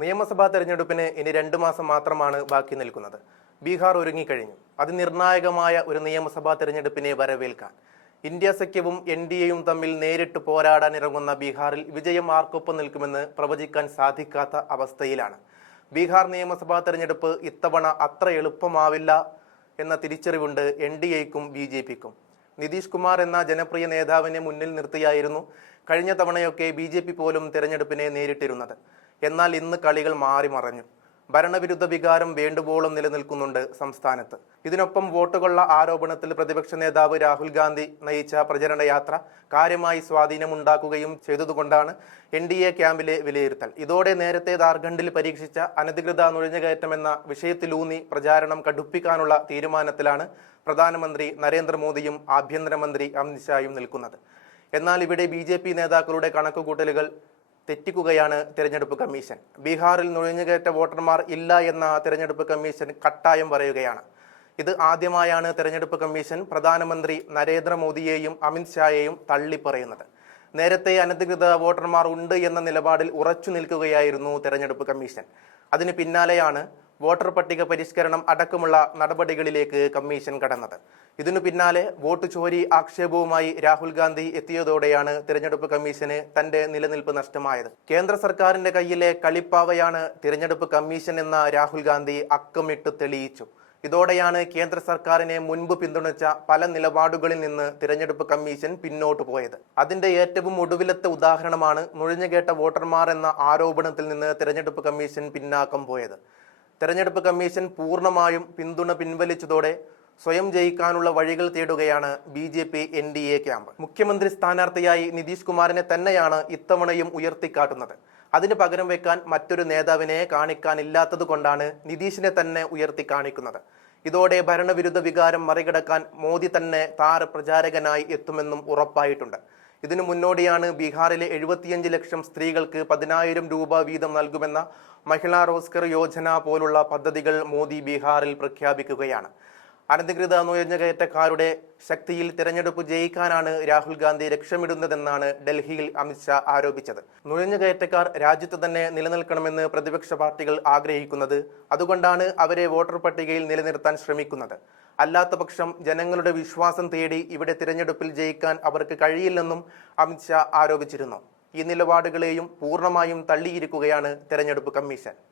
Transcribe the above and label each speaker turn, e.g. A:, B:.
A: നിയമസഭാ തെരഞ്ഞെടുപ്പിന് ഇനി രണ്ടു മാസം മാത്രമാണ് ബാക്കി നിൽക്കുന്നത്. ബീഹാർ ഒരുങ്ങിക്കഴിഞ്ഞു. അതിനിർണായകമായ ഒരു നിയമസഭാ തെരഞ്ഞെടുപ്പിനെ വരവേൽക്കാൻ. ഇന്ത്യ സഖ്യവും എൻ ഡി എയും തമ്മിൽ നേരിട്ട് പോരാടാൻ ഇറങ്ങുന്ന ബീഹാറിൽ വിജയം ആർക്കൊപ്പം നിൽക്കുമെന്ന് പ്രവചിക്കാൻ സാധിക്കാത്ത അവസ്ഥയിലാണ്. ബീഹാർ നിയമസഭാ തെരഞ്ഞെടുപ്പ് ഇത്തവണ അത്ര എളുപ്പമാവില്ല എന്ന തിരിച്ചറിവുണ്ട് എൻ ഡി എക്കും ബി ജെ പിക്കും. നിതീഷ് കുമാർ എന്ന ജനപ്രിയ നേതാവിനെ മുന്നിൽ നിർത്തിയായിരുന്നു കഴിഞ്ഞ തവണയൊക്കെ ബി ജെ പി പോലും തെരഞ്ഞെടുപ്പിനെ നേരിട്ടിരുന്നത്. എന്നാൽ ഇന്ന് കളികൾ മാറി മറഞ്ഞു. ഭരണവിരുദ്ധ വികാരം വേണ്ടുവോളം നിലനിൽക്കുന്നുണ്ട് സംസ്ഥാനത്ത്. ഇതിനൊപ്പം വോട്ടുകൊള്ള ആരോപണത്തിൽ പ്രതിപക്ഷ നേതാവ് രാഹുൽ ഗാന്ധി നയിച്ച പ്രചരണ യാത്ര കാര്യമായി സ്വാധീനമുണ്ടാക്കുകയും ചെയ്തതുകൊണ്ടാണ് എൻ ഡി എ ക്യാമ്പിലെ വിലയിരുത്തൽ. ഇതോടെ നേരത്തെ ജാർഖണ്ഡിൽ പരീക്ഷിച്ച അനധികൃത നുഴഞ്ഞുകയറ്റമെന്ന വിഷയത്തിലൂന്നി പ്രചാരണം കടുപ്പിക്കാനുള്ള തീരുമാനത്തിലാണ് പ്രധാനമന്ത്രി നരേന്ദ്രമോദിയും ആഭ്യന്തരമന്ത്രി അമിത്ഷായും നിൽക്കുന്നത്. എന്നാൽ ഇവിടെ ബി നേതാക്കളുടെ കണക്കുകൂട്ടലുകൾ തെറ്റിക്കുകയാണ് തിരഞ്ഞെടുപ്പ് കമ്മീഷൻ. ബീഹാറിൽ നുഴഞ്ഞുകയറ്റ വോട്ടർമാർ ഇല്ല എന്ന തിരഞ്ഞെടുപ്പ് കമ്മീഷൻ കട്ടായം പറയുകയാണ്. ഇത് ആദ്യമായാണ് തിരഞ്ഞെടുപ്പ് കമ്മീഷൻ പ്രധാനമന്ത്രി നരേന്ദ്രമോദിയെയും അമിത്ഷായെയും തള്ളിപ്പറയുന്നത്. നേരത്തെ അനധികൃത വോട്ടർമാർ ഉണ്ട് എന്ന നിലപാടിൽ ഉറച്ചു നിൽക്കുകയായിരുന്നു തെരഞ്ഞെടുപ്പ് കമ്മീഷൻ. അതിന് പിന്നാലെയാണ് വോട്ടർ പട്ടിക പരിഷ്കരണം അടക്കമുള്ള നടപടികളിലേക്ക് കമ്മീഷൻ കടന്നത്. ഇതിനു പിന്നാലെ വോട്ട് ചോരി ആക്ഷേപവുമായി രാഹുൽ ഗാന്ധി എത്തിയതോടെയാണ് തിരഞ്ഞെടുപ്പ് കമ്മീഷന് തന്റെ നിലനിൽപ്പ് നഷ്ടമായത്. കേന്ദ്ര സർക്കാരിന്റെ കയ്യിലെ കളിപ്പാവയാണ് തിരഞ്ഞെടുപ്പ് കമ്മീഷൻ എന്ന രാഹുൽ ഗാന്ധി അക്കമിട്ട് തെളിയിച്ചു. ഇതോടെയാണ് കേന്ദ്ര സർക്കാരിനെ മുൻപ് പിന്തുണച്ച പല നിലപാടുകളിൽ നിന്ന് തിരഞ്ഞെടുപ്പ് കമ്മീഷൻ പിന്നോട്ട് പോയത്. അതിന്റെ ഏറ്റവും ഒടുവിലത്തെ ഉദാഹരണമാണ് നുഴഞ്ഞുകേട്ട വോട്ടർമാർ എന്ന ആരോപണത്തിൽ നിന്ന് തിരഞ്ഞെടുപ്പ് കമ്മീഷൻ പിന്നാക്കം പോയത്. തെരഞ്ഞെടുപ്പ് കമ്മീഷൻ പൂർണമായും പിന്തുണ പിൻവലിച്ചതോടെ സ്വയം ജയിക്കാനുള്ള വഴികൾ തേടുകയാണ് B J P N D A camp. മുഖ്യമന്ത്രി സ്ഥാനാർത്ഥിയായി നിതീഷ് കുമാറിനെ തന്നെയാണ് ഇത്തവണയും ഉയർത്തിക്കാട്ടുന്നത്. അതിന് പകരം വെക്കാൻ മറ്റൊരു നേതാവിനെ കാണിക്കാനില്ലാത്തത് കൊണ്ടാണ് നിതീഷിനെ തന്നെ ഉയർത്തി കാണിക്കുന്നത് ഇതോടെ ഭരണവിരുദ്ധ വികാരം മറികടക്കാൻ മോദി തന്നെ താരപ്രചാരകനായി എത്തുമെന്നും ഉറപ്പായിട്ടുണ്ട്. ഇതിനു മുന്നോടിയാണ് ബീഹാറിലെ എഴുപത്തിയഞ്ച് ലക്ഷം സ്ത്രീകൾക്ക് പതിനായിരം രൂപ വീതം നൽകുമെന്ന മഹിളാ റോസ്കർ യോജന പോലുള്ള പദ്ധതികൾ മോദി ബീഹാറിൽ പ്രഖ്യാപിക്കുകയാണ്. അനധികൃത നുഴഞ്ഞുകയറ്റക്കാരുടെ ശക്തിയിൽ തിരഞ്ഞെടുപ്പ് ജയിക്കാനാണ് രാഹുൽ ഗാന്ധി ലക്ഷ്യമിടുന്നതെന്നാണ് ഡൽഹിയിൽ അമിത്ഷാ ആരോപിച്ചത്. നുഴഞ്ഞുകയറ്റക്കാർ രാജ്യത്ത് തന്നെ നിലനിൽക്കണമെന്ന് പ്രതിപക്ഷ പാർട്ടികൾ ആഗ്രഹിക്കുന്നത് അതുകൊണ്ടാണ് അവരെ വോട്ടർ പട്ടികയിൽ നിലനിർത്താൻ ശ്രമിക്കുന്നത്. അല്ലാത്ത പക്ഷം ജനങ്ങളുടെ വിശ്വാസം തേടി ഇവിടെ തിരഞ്ഞെടുപ്പിൽ ജയിക്കാൻ അവർക്ക് കഴിയില്ലെന്നും അമിത്ഷാ ആരോപിച്ചിരുന്നു. ഈ നിലപാടുകളെയും പൂർണമായും തള്ളിയിരിക്കുകയാണ് തെരഞ്ഞെടുപ്പ് കമ്മീഷൻ.